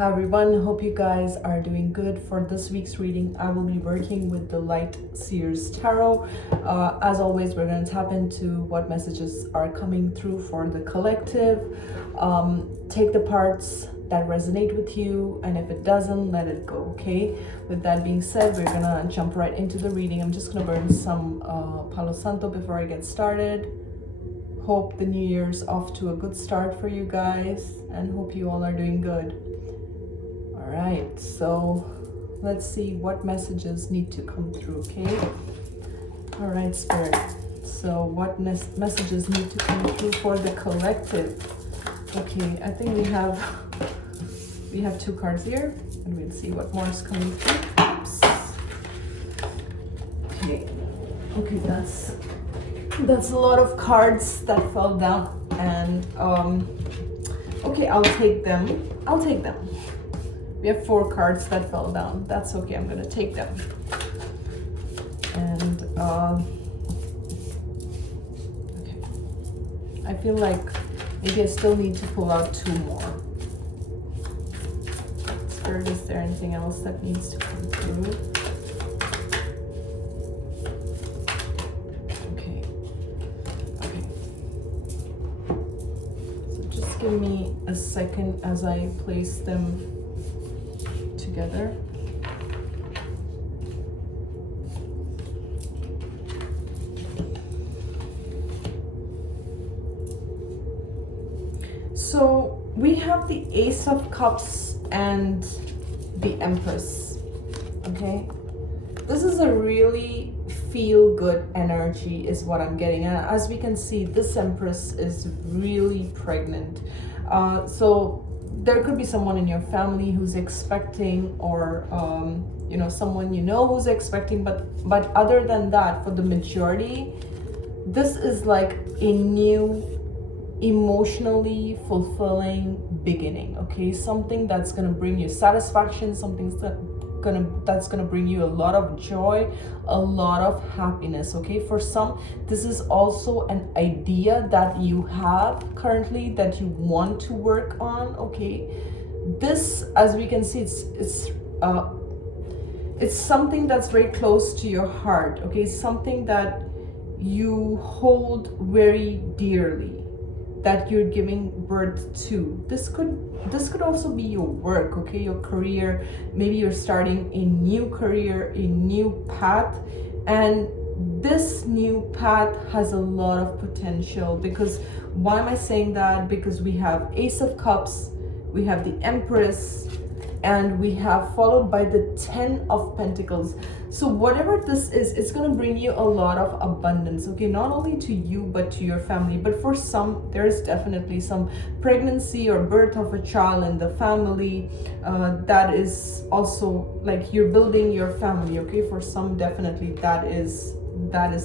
Hi everyone, hope you guys are doing good. For this week's reading, I will be working with the Light Seers Tarot. As always, we're going to tap into what messages are coming through for the collective. Take the parts that resonate with you, and if it doesn't, let it go, okay? With that being said, we're going to jump right into the reading. I'm just going to burn some Palo Santo before I get started. Hope the new year's off to a good start for you guys, and hope you all are doing good. All right, so let's see what messages need to come through, okay? All right, Spirit. So what messages need to come through for the collective? Okay, I think we have two cards here, and we'll see what more is coming through. Oops. Okay, that's a lot of cards that fell down, and okay, I'll take them. We have 4 cards that fell down. That's okay, I'm gonna take them. And okay, I feel like maybe I still need to pull out 2 more. Spirit, is there anything else that needs to come through? Okay. So just give me a second as I place them together. So we have the Ace of Cups and the Empress. Okay, this is a really feel-good energy is what I'm getting. And as we can see, this Empress is really pregnant. So there could be someone in your family who's expecting, or you know, someone you know who's expecting, but other than that, for the majority, this is like a new emotionally fulfilling beginning. Okay, something that's gonna bring you satisfaction, something that's gonna bring you a lot of joy, a lot of happiness. Okay, for some, this is also an idea that you have currently that you want to work on. Okay, this, as we can see, it's something that's very close to your heart. Okay, something that you hold very dearly, that you're giving birth to. This could also be your work, okay, your career. Maybe you're starting a new career, a new path, and this new path has a lot of potential. Because why am I saying that? Because we have Ace of Cups, we have the Empress, and we have followed by the 10 of Pentacles. So whatever this is, it's going to bring you a lot of abundance, okay, not only to you but to your family. But for some, there's definitely some pregnancy or birth of a child in the family. That is also like you're building your family, okay. For some, definitely that is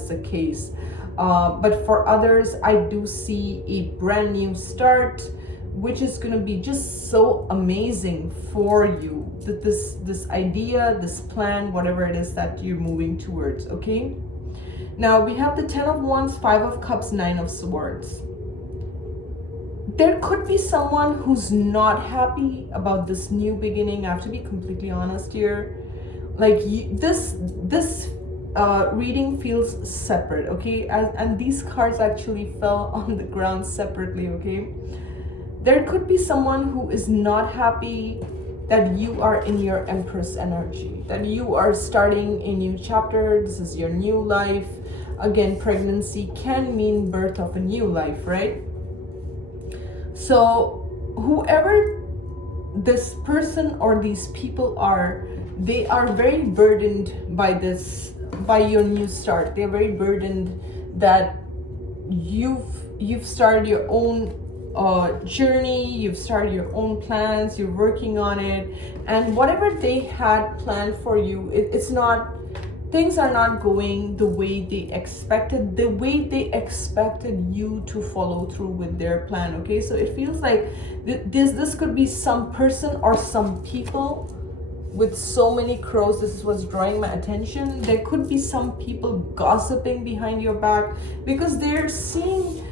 the case. But for others, I do see a brand new start, which is going to be just so amazing for you. That this idea, this plan, whatever it is that you're moving towards, okay? Now we have the 10 of Wands, 5 of Cups, 9 of Swords. There could be someone who's not happy about this new beginning. I have to be completely honest here. Like this reading feels separate, okay? And these cards actually fell on the ground separately, okay? There could be someone who is not happy that you are in your Empress energy, that you are starting a new chapter. This is your new life. Again, pregnancy can mean birth of a new life, right? So whoever this person or these people are, they are very burdened by your new start. They're very burdened that you've started your own journey, you've started your own plans, you're working on it, and whatever they had planned for you, things are not going the way they expected, you to follow through with their plan, okay? So it feels like this could be some person or some people with so many crows. This is what's drawing my attention. There could be some people gossiping behind your back because they're seeing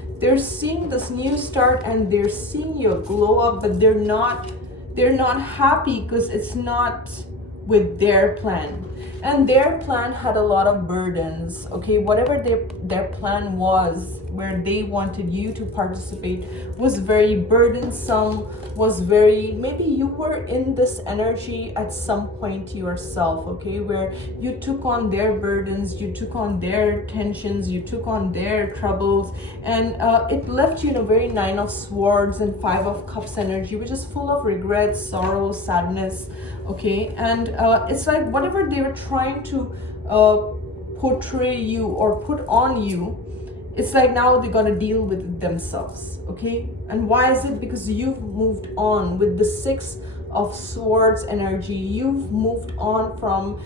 this new start and they're seeing your glow up, but they're not They're not happy because it's not with their plan. And their plan had a lot of burdens, okay? Whatever their plan was, where they wanted you to participate, was very burdensome, was very, maybe you were in this energy at some point yourself, okay? Where you took on their burdens, you took on their tensions, you took on their troubles, and it left you in a very Nine of Swords and Five of Cups energy, which is full of regret, sorrow, sadness, okay? And it's like whatever they were trying to portray you or put on you, it's like now they gotta deal with themselves, okay? And why is it? Because you've moved on with the Six of Swords energy. You've moved on from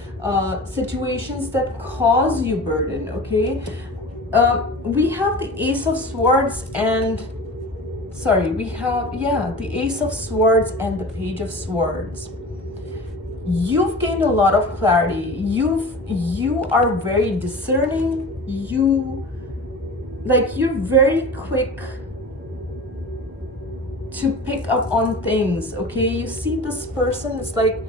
situations that cause you burden, okay? We have the Ace of Swords and we have the Ace of Swords and the Page of Swords. You've gained a lot of clarity. You are very discerning. You're very quick to pick up on things, okay? You see this person, it's like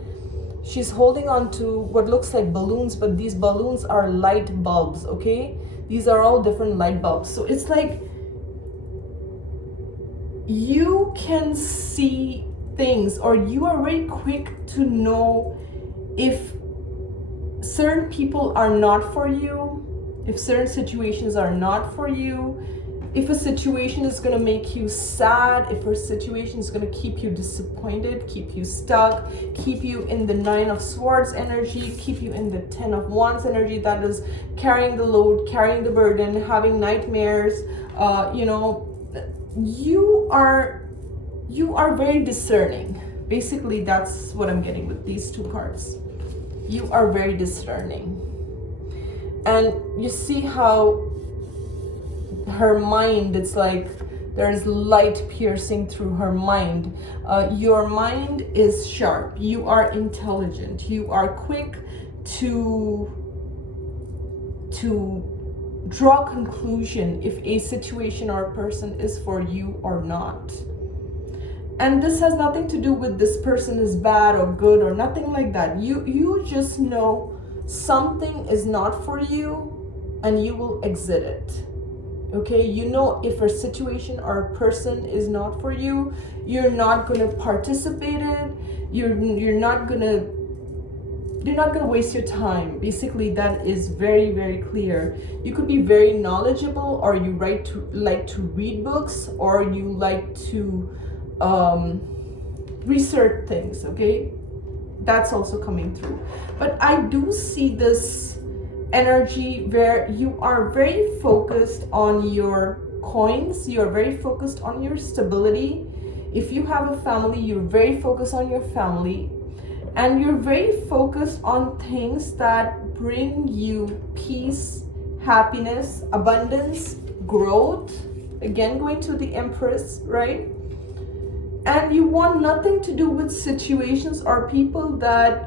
she's holding on to what looks like balloons, but these balloons are light bulbs, okay? These are all different light bulbs. So it's like you can see things, or you are very quick to know if certain people are not for you, if certain situations are not for you, if a situation is going to make you sad, if a situation is going to keep you disappointed, keep you stuck, keep you in the Nine of Swords energy, keep you in the Ten of Wands energy, that is carrying the load, carrying the burden, having nightmares. You are very discerning. Basically, that's what I'm getting with these two cards. You are very discerning. And you see how her mind, it's like there's light piercing through her mind. Your mind is sharp. You are intelligent. You are quick to draw a conclusion if a situation or a person is for you or not. And this has nothing to do with this person is bad or good or nothing like that. You just know something is not for you and you will exit it. Okay, you know if a situation or a person is not for you, you're not going to participate in it. You're not going to waste your time. Basically, that is very, very clear. You could be very knowledgeable, or you like to read books, or you like to research things, okay? That's also coming through. But I do see this energy where you are very focused on your coins, you're very focused on your stability. If you have a family, you're very focused on your family, and you're very focused on things that bring you peace, happiness, abundance, growth. Again, going to the Empress, right? And you want nothing to do with situations or people that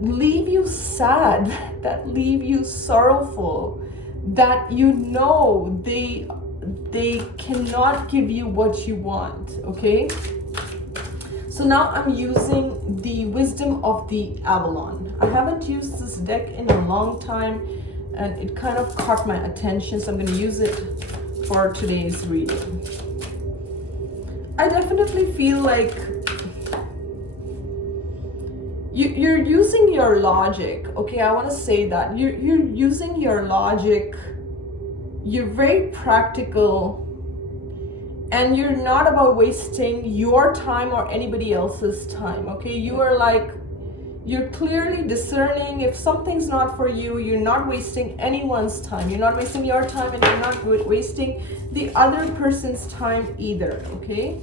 leave you sad, that leave you sorrowful, that you know they cannot give you what you want, okay? So now I'm using the Wisdom of the Avalon. I haven't used this deck in a long time, and it kind of caught my attention, so I'm going to use it for today's reading. I definitely feel like you're using your logic, okay? I want to say that you're using your logic. You're very practical, and you're not about wasting your time or anybody else's time, okay? You're clearly discerning. If something's not for you, you're not wasting anyone's time. You're not wasting your time, and you're not wasting the other person's time either, okay?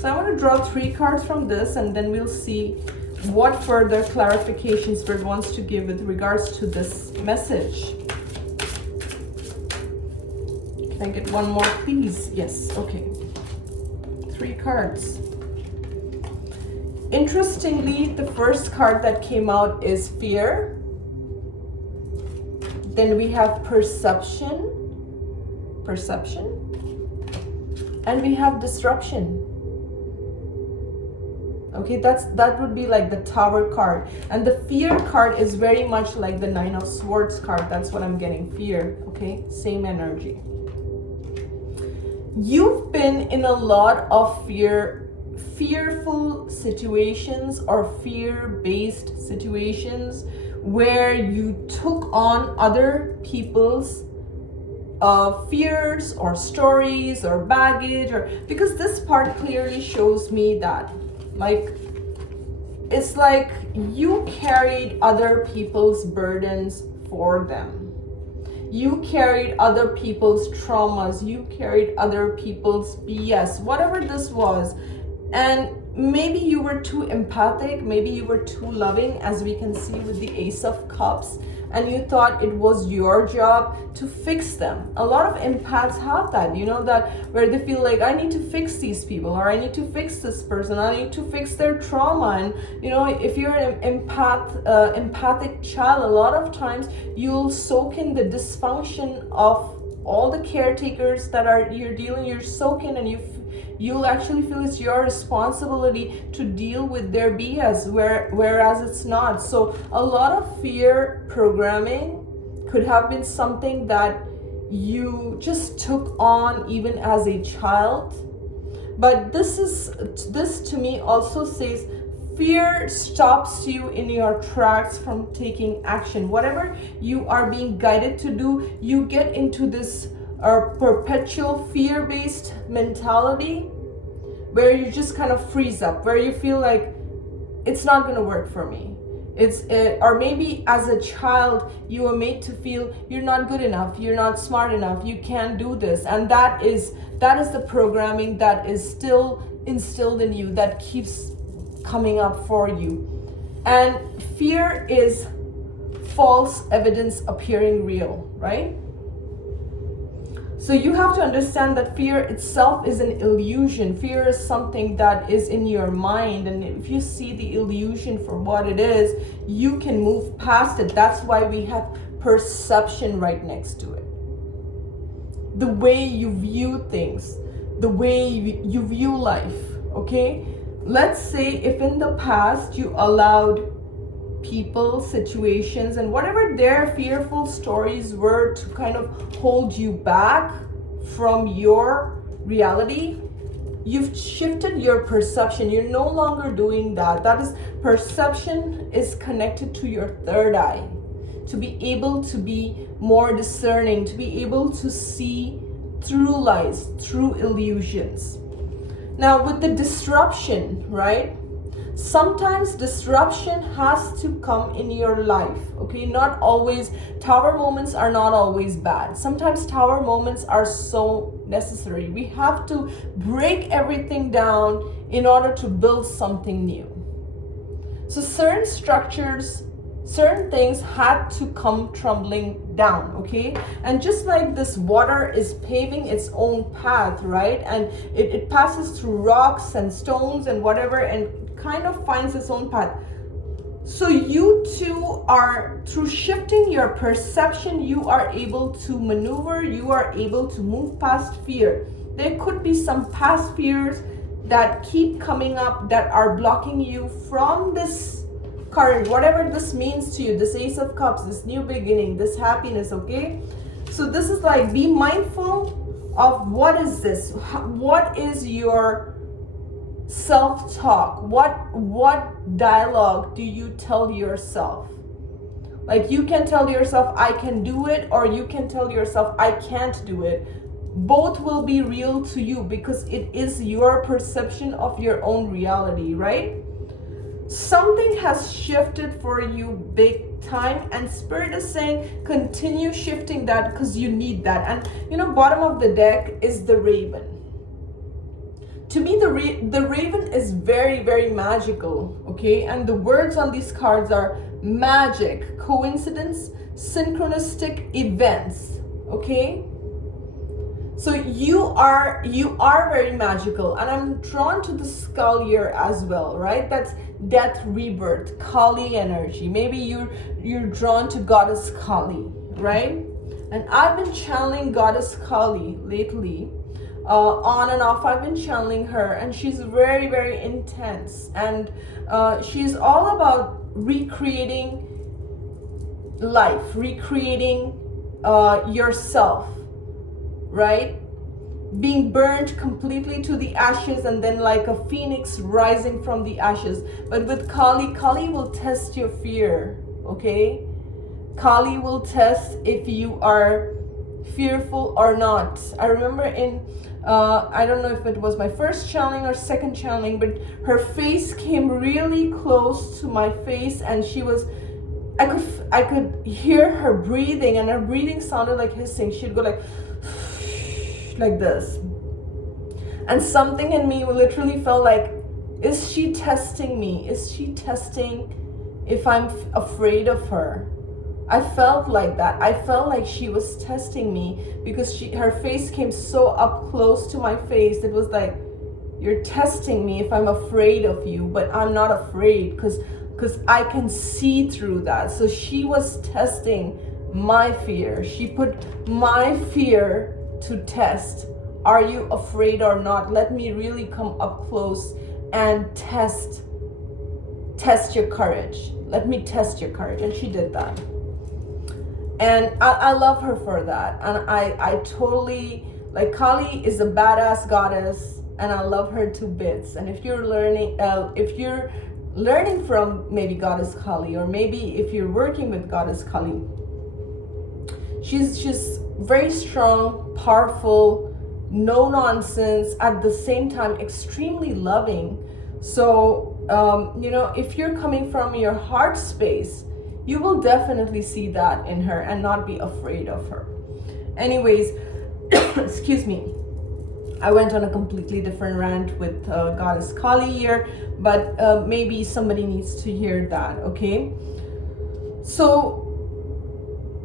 So I want to draw 3 cards from this, and then we'll see what further clarifications Spirit wants to give with regards to this message. Can I get one more, please? Yes, okay. 3 cards. Interestingly, the first card that came out is fear. Then we have perception. And we have disruption. Okay, that would be like the Tower card. And the Fear card is very much like the Nine of Swords card. That's what I'm getting. Fear. Okay, same energy. You've been in a lot of fearful situations or fear-based situations where you took on other people's fears or stories or baggage, or because this part clearly shows me that, like, it's like you carried other people's burdens for them. You carried other people's traumas, you carried other people's BS, whatever this was. And maybe you were too empathic, maybe you were too loving, as we can see with the Ace of Cups, and you thought it was your job to fix them. A lot of empaths have that, you know, that where they feel like, I need to fix these people, or I need to fix this person, I need to fix their trauma. And you know, if you're an empathic child, a lot of times you'll soak in the dysfunction of all the caretakers that you're soak in, and you'll actually feel it's your responsibility to deal with their BS, whereas it's not. So a lot of fear programming could have been something that you just took on even as a child. But this to me also says fear stops you in your tracks from taking action. Whatever you are being guided to do, you get into this perpetual fear-based mentality where you just kind of freeze up, where you feel like it's not going to work for me. Or maybe as a child you were made to feel you're not good enough, you're not smart enough, you can't do this, and that is the programming that is still instilled in you, that keeps coming up for you. And fear is false evidence appearing real, right? So you have to understand that fear itself is an illusion. Fear is something that is in your mind, and if you see the illusion for what it is, you can move past it. That's why we have perception right next to it. The way you view things, the way you view life, okay? Let's say if in the past you allowed people, situations, and whatever their fearful stories were to kind of hold you back from your reality, you've shifted your perception. You're no longer doing that. That is, perception is connected to your third eye, to be able to be more discerning, to be able to see through lies, through illusions. Now with the disruption, right? Sometimes disruption has to come in your life, okay? Not always, tower moments are not always bad. Sometimes tower moments are so necessary. We have to break everything down in order to build something new. So certain structures, certain things had to come tumbling down, okay? And just like this water is paving its own path, right? And it passes through rocks and stones and whatever, and kind of finds its own path. So you too are, through shifting your perception, you are able to maneuver, you are able to move past fear. There could be some past fears that keep coming up that are blocking you from this current, whatever this means to you, this Ace of Cups, this new beginning, this happiness, okay? So this is like, be mindful of what is this? What is your self-talk? What dialogue do you tell yourself? Like, you can tell yourself I can do it, or you can tell yourself I can't do it. Both will be real to you because it is your perception of your own reality, right? Something has shifted for you big time, and Spirit is saying continue shifting that because you need that. And you know, bottom of the deck is the Raven. To me, the Raven is very, very magical, okay? And the words on these cards are magic, coincidence, synchronistic events, okay? So you are very magical, and I'm drawn to the skull here as well, right? That's death, rebirth, Kali energy. Maybe you're drawn to Goddess Kali, right? And I've been channeling Goddess Kali lately. on and off. I've been channeling her, and she's very, very intense, and she's all about recreating life, recreating yourself, right? Being burned completely to the ashes, and then like a phoenix rising from the ashes. But with Kali will test your fear, okay? Kali will test if you are fearful or not. I remember in I don't know if it was my first channeling or second channeling, but her face came really close to my face, and she was, I could hear her breathing, and her breathing sounded like hissing. She'd go like this, and something in me literally felt like, is she testing me? Is she testing if I'm afraid of her? I felt like that. I felt like she was testing me, because her face came so up close to my face. It was like, you're testing me if I'm afraid of you, but I'm not afraid, because I can see through that. So she was testing my fear. She put my fear to test. Are you afraid or not? Let me really come up close and test your courage. Let me test your courage. And she did that. And I love her for that. And I totally, like, Kali is a badass goddess, and I love her to bits. And if you're learning from maybe Goddess Kali, or maybe if you're working with Goddess Kali, she's very strong, powerful, no nonsense, at the same time extremely loving. So if you're coming from your heart space, you will definitely see that in her and not be afraid of her. Anyways, excuse me, I went on a completely different rant with Goddess Kali here, but maybe somebody needs to hear that, okay? So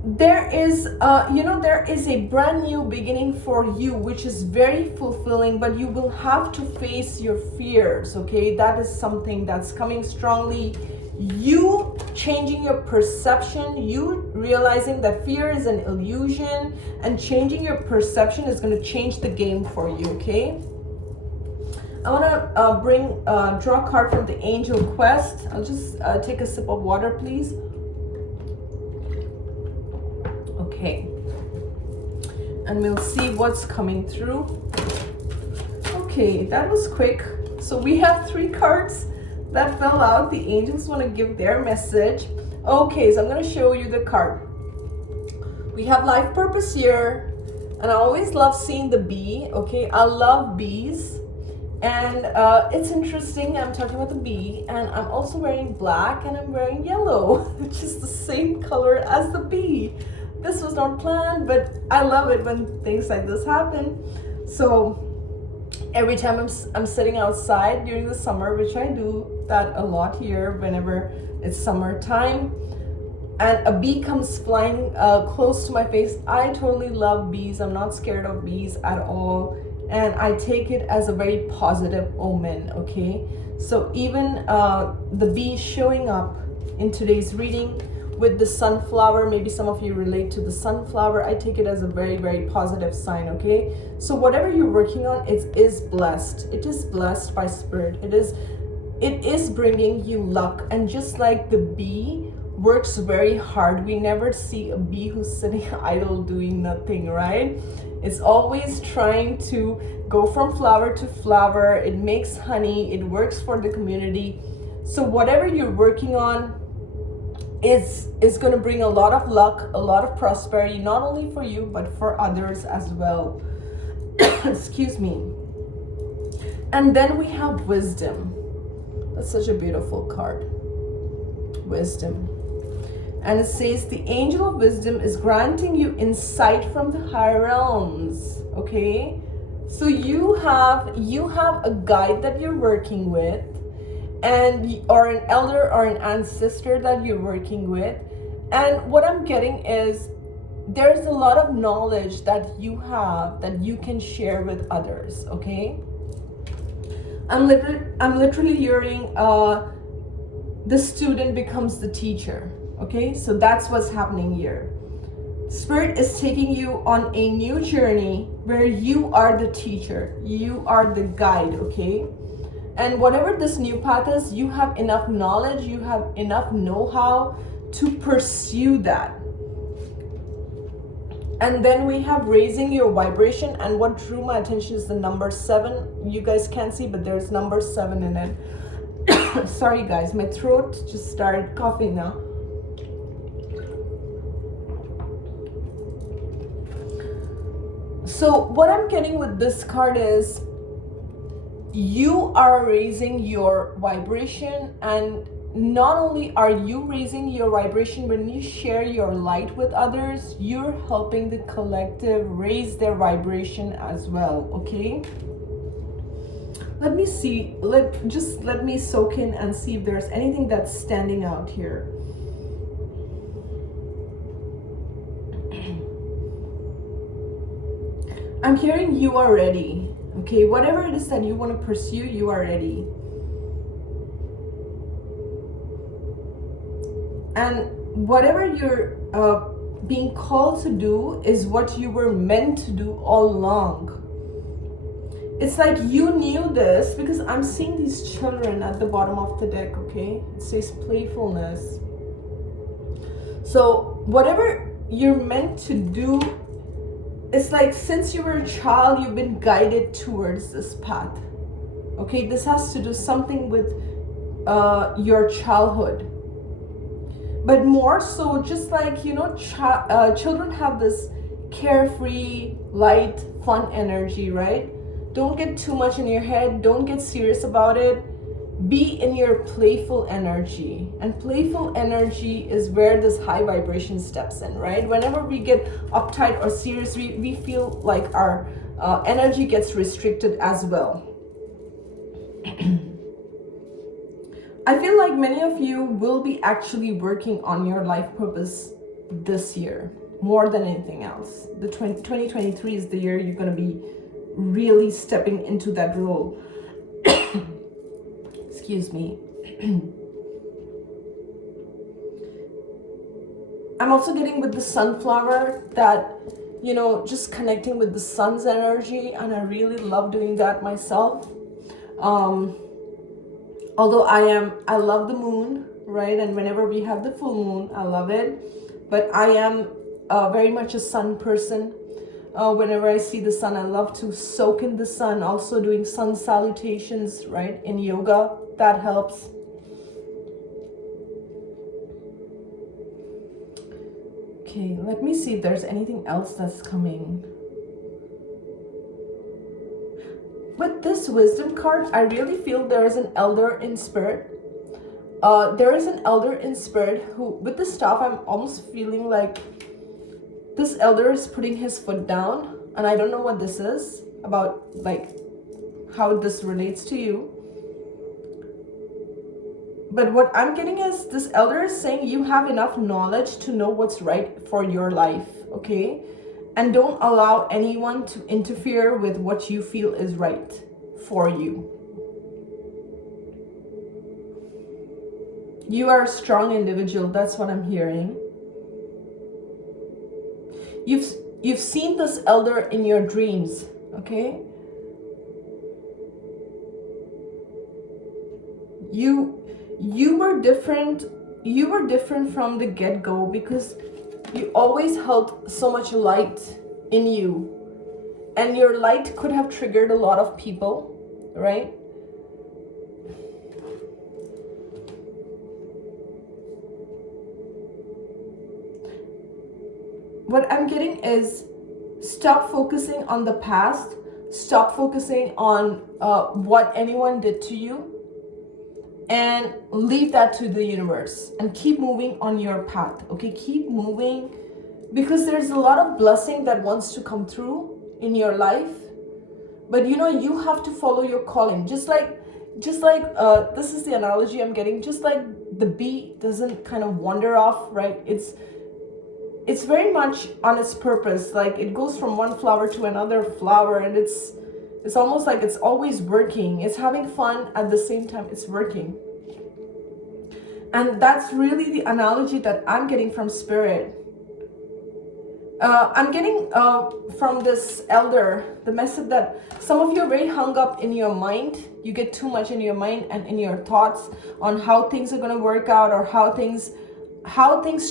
there is a brand new beginning for you, which is very fulfilling, but you will have to face your fears, okay? That is something that's coming strongly. You changing your perception, you realizing that fear is an illusion, and changing your perception is going to change the game for you, okay? I want to draw a card from the Angel Quest. I'll just take a sip of water, please. Okay. And we'll see what's coming through. Okay, that was quick. So we have 3 cards that fell out. The angels want to give their message. Okay, so I'm going to show you the card. We have life purpose here, and I always love seeing the bee. Okay, I love bees, and it's interesting. I'm talking about the bee, and I'm also wearing black, and I'm wearing yellow, which is the same color as the bee. This was not planned, but I love it when things like this happen. So every time I'm sitting outside during the summer, which I do that a lot here whenever it's summertime, and a bee comes flying close to my face, I totally love bees. I'm not scared of bees at all, and I take it as a very positive omen, okay? So even the bee showing up in today's reading with the sunflower, maybe some of you relate to the sunflower, I take it as a very, very positive sign, okay? So whatever you're working on, it is blessed. It is blessed by spirit. It is bringing you luck. And just like the bee works very hard, we never see a bee who's sitting idle doing nothing, right? It's always trying to go from flower to flower. It makes honey. It works for the community. So whatever you're working on is going to bring a lot of luck, a lot of prosperity, not only for you, but for others as well. Excuse me. And then we have wisdom. That's such a beautiful card. Wisdom. And it says the angel of wisdom is granting you insight from the higher realms. Okay? So you have a guide that you're working with, and or an elder or an ancestor that you're working with. And what I'm getting is there's a lot of knowledge that you have that you can share with others, okay? I'm literally hearing the student becomes the teacher, okay? So that's what's happening here. Spirit is taking you on a new journey where you are the teacher, you are the guide, okay? And whatever this new path is, you have enough knowledge, you have enough know-how to pursue that. And then we have raising your vibration, and what drew my attention is the number 7. You guys can't see, but there's number 7 in it. Sorry guys, my throat just started coughing now. So what I'm getting with this card is you are raising your vibration, and not only are you raising your vibration, when you share your light with others, you're helping the collective raise their vibration as well, okay? Let me see, let me soak in and see if there's anything that's standing out here. I'm hearing you are ready. Okay, whatever it is that you want to pursue, you are ready. And whatever you're being called to do is what you were meant to do all along. It's like you knew this, because I'm seeing these children at the bottom of the deck, okay? It says playfulness. So whatever you're meant to do, it's like since you were a child, you've been guided towards this path. Okay, this has to do something with your childhood. But more so, just like, you know, children have this carefree, light, fun energy, right? Don't get too much in your head. Don't get serious about it. Be in your playful energy. And playful energy is where this high vibration steps in, right? Whenever we get uptight or serious, we feel like our energy gets restricted as well. I feel like many of you will be actually working on your life purpose this year, more than anything else. The 2023 is the year you're going to be really stepping into that role. Excuse me. I'm also getting with the sunflower that, you know, just connecting with the sun's energy, and I really love doing that myself. Although I love the moon, right? And whenever we have the full moon, I love it. But I am very much a sun person. Whenever I see the sun, I love to soak in the sun. Also doing sun salutations, right? In yoga, that helps. Okay, let me see if there's anything else that's coming. With this wisdom card, I really feel there is an elder in spirit. There is an elder in spirit who, with the staff, I'm almost feeling like this elder is putting his foot down, and I don't know what this is about, like how this relates to you. But what I'm getting is this elder is saying you have enough knowledge to know what's right for your life, okay? And don't allow anyone to interfere with what you feel is right for you. You are a strong individual, that's what I'm hearing. You've seen this elder in your dreams, okay? You were different from the get-go, because you always held so much light in you, and your light could have triggered a lot of people, right? What I'm getting is stop focusing on the past, stop focusing on what anyone did to you, and leave that to the universe and keep moving on your path, okay? Keep moving, because there's a lot of blessing that wants to come through in your life, but you know, you have to follow your calling. Just like this is the analogy I'm getting, just like the bee doesn't kind of wander off, right? It's very much on its purpose, like it goes from one flower to another flower, and it's almost like it's always working. It's having fun at the same time it's working. And that's really the analogy that I'm getting from spirit. I'm getting from this elder the message that some of you are very hung up in your mind. You get too much in your mind and in your thoughts on how things are going to work out, or how things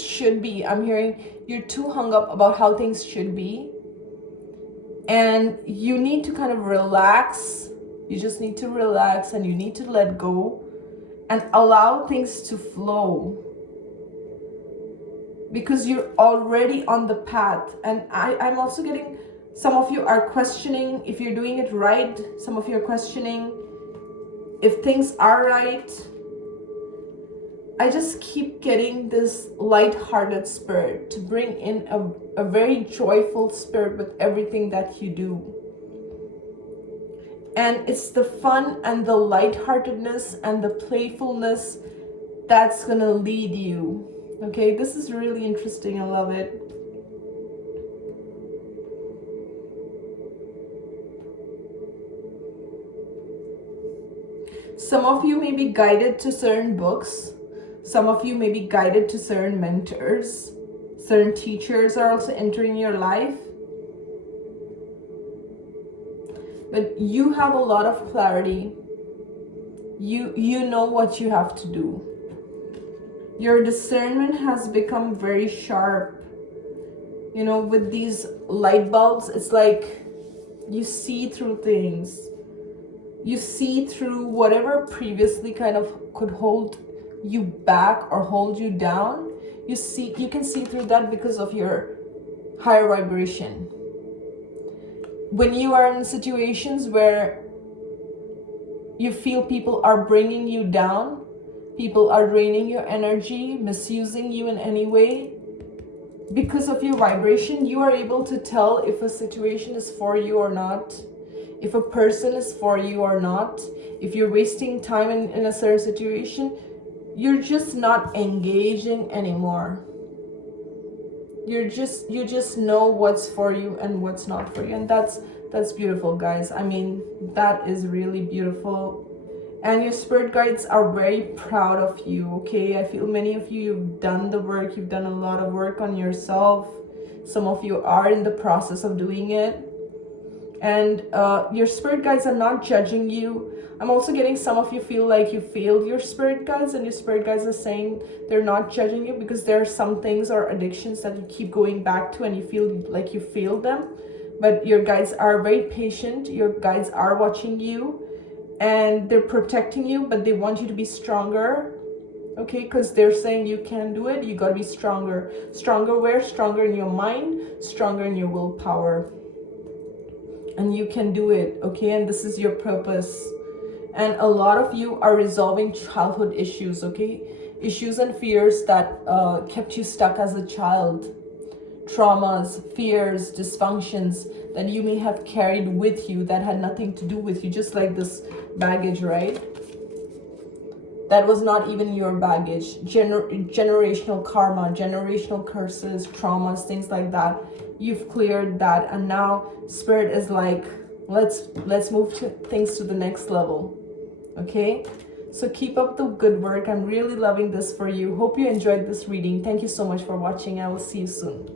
should be. I'm hearing you're too hung up about how things should be, and you need to kind of relax. You just need to relax, and you need to let go and allow things to flow, because you're already on the path. And I'm also getting some of you are questioning if you're doing it right. Some of you are questioning if things are right. I just keep getting this light-hearted spirit to bring in a very joyful spirit with everything that you do. And it's the fun and the lightheartedness and the playfulness that's gonna lead you. Okay, this is really interesting. I love it. Some of you may be guided to certain books. Some of you may be guided to certain mentors. Certain teachers are also entering your life. But you have a lot of clarity. You know what you have to do. Your discernment has become very sharp. You know, with these light bulbs, it's like you see through things. You see through whatever previously kind of could hold you back or hold you down. You can see through that because of your higher vibration. When you are in situations where you feel people are bringing you down, people are draining your energy, misusing you in any way, because of your vibration, you are able to tell if a situation is for you or not, if a person is for you or not. If you're wasting time in a certain situation, you're just not engaging anymore. You just know what's for you and what's not for you. And that's beautiful, guys. I mean, that is really beautiful. And your spirit guides are very proud of you, okay? I feel many of you, you've done the work. You've done a lot of work on yourself. Some of you are in the process of doing it. And your spirit guides are not judging you. I'm also getting some of you feel like you failed your spirit guides, and your spirit guides are saying they're not judging you because there are some things or addictions that you keep going back to and you feel like you failed them. But your guides are very patient. Your guides are watching you and they're protecting you, but they want you to be stronger. Okay, because they're saying you can do it. You got to be stronger. Stronger where? Stronger in your mind, stronger in your willpower. And you can do it, okay? And this is your purpose. And a lot of you are resolving childhood issues, okay? Issues and fears that kept you stuck as a child. Traumas, fears, dysfunctions that you may have carried with you that had nothing to do with you. Just like this baggage, right? That was not even your baggage. Generational karma, generational curses, traumas, things like that. You've cleared that, and now Spirit is like, let's move things to the next level. Okay? So keep up the good work. I'm really loving this for you. Hope you enjoyed this reading. Thank you so much for watching. I will see you soon.